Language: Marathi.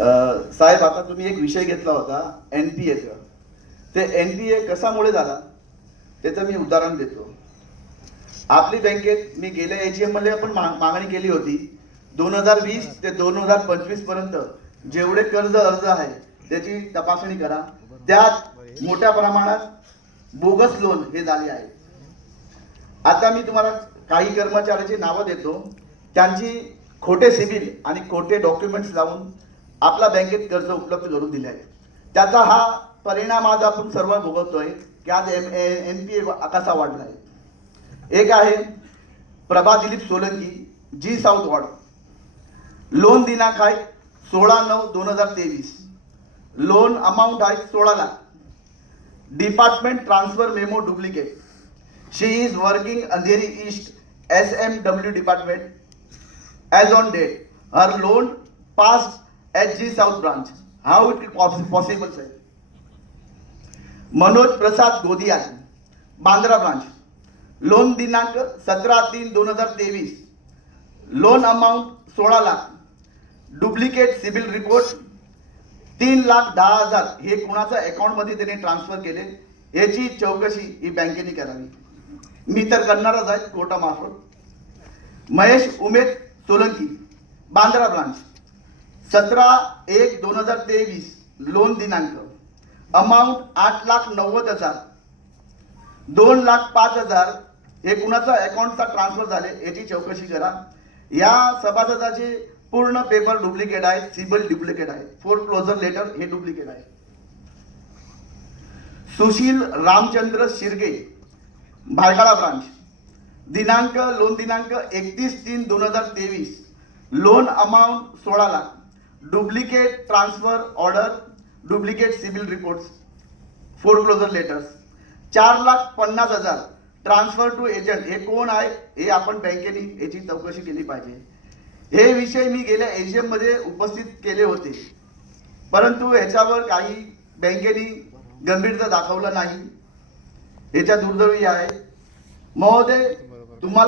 साहेब आता तुम्ही एक विषय घेतला होता एन पी एचा ते एन पी ए कशामुळे झाला? त्याचं मी उदाहरण देतो. आपली बँकेत मी गेल्या एजीएममध्ये आपण मा- मागणी केली होती. दोन हजार वीस ते दोन हजार पंचवीसपर्यंत जेवढे कर्ज अर्ज आहे त्याची तपासणी करा. त्यात मोठ्या प्रमाणात बोगस लोन हे झाले आहे. आता मी तुम्हाला काही कर्मचाऱ्याची नावं देतो. त्यांची खोटे सिबिल आणि खोटे डॉक्युमेंट्स लावून आपला बँकेत कर्ज उपलब्ध करून दिले आहे. त्याचा हा परिणाम आज आपण सर्व भोगवतोय की आज एम एम पी ए कसा वाढला आहे. एक आहे Prabha Dilip Solanki ji south ward. Loan दिनांक आहे सोळा नऊ दोन हजार तेवीस. लोन अमाऊंट आहे सोळा lakh. Department transfer memo duplicate. She is working Andheri east S M W department. As on date her loan past at G South branch. How it is poss- possible, sir? Manoj Prasad Godiyal Bandra branch. Loan दिनांक सतरा तीन दोन हजार तेवीस. लोन अमाऊंट सोळा लाख. डुप्लिकेट सिबिल रिपोर्ट तीन लाख दहा हजार. हे कुणाच्या अकाउंटमध्ये त्याने ट्रान्सफर केले? याची चौकशी ही बँकेने करावी. मी तर करणारच आहे कोर्टामार्फत. महेश उमेद सोलंकी बांद्रा ब्रांच. सतरा एक दोन हजार तेवीस लोन दिनांक. अमाऊंट आठ लाख नव्वद हजार. दोन लाख पाच हजार. हे कुणाचा अकाउंटचा ट्रान्सफर झाले याची चौकशी करा. या सभासदाचे पूर्ण पेपर डुप्लिकेट आहेत सिबल डुप्लिकेट आहे. फोर क्लोजर लेटर हे डुप्लिकेट आहे. सुशील रामचंद्र शिर्गे भायखळा ब्रांच दिनांक लोन दिनांक एकतीस तीन दोन हजार तेवीस. लोन अमाऊंट सोळा lakh. Duplicate transfer order duplicate CIBIL reports foreclosure letters चार लाख पन्नास हजार ट्रान्सफर टू एजंट हे कोण आहे? हे आपण बँकेने याची चौकशी केली पाहिजे. हे विषय मी गेल्या एजीएम उपस्थित केले होते. परंतु ह्याच्यावर काही बँकेने गंभीरता दाखवलं नाही. याच्या दुर्दैवी आहे. महोदय तुम्हाला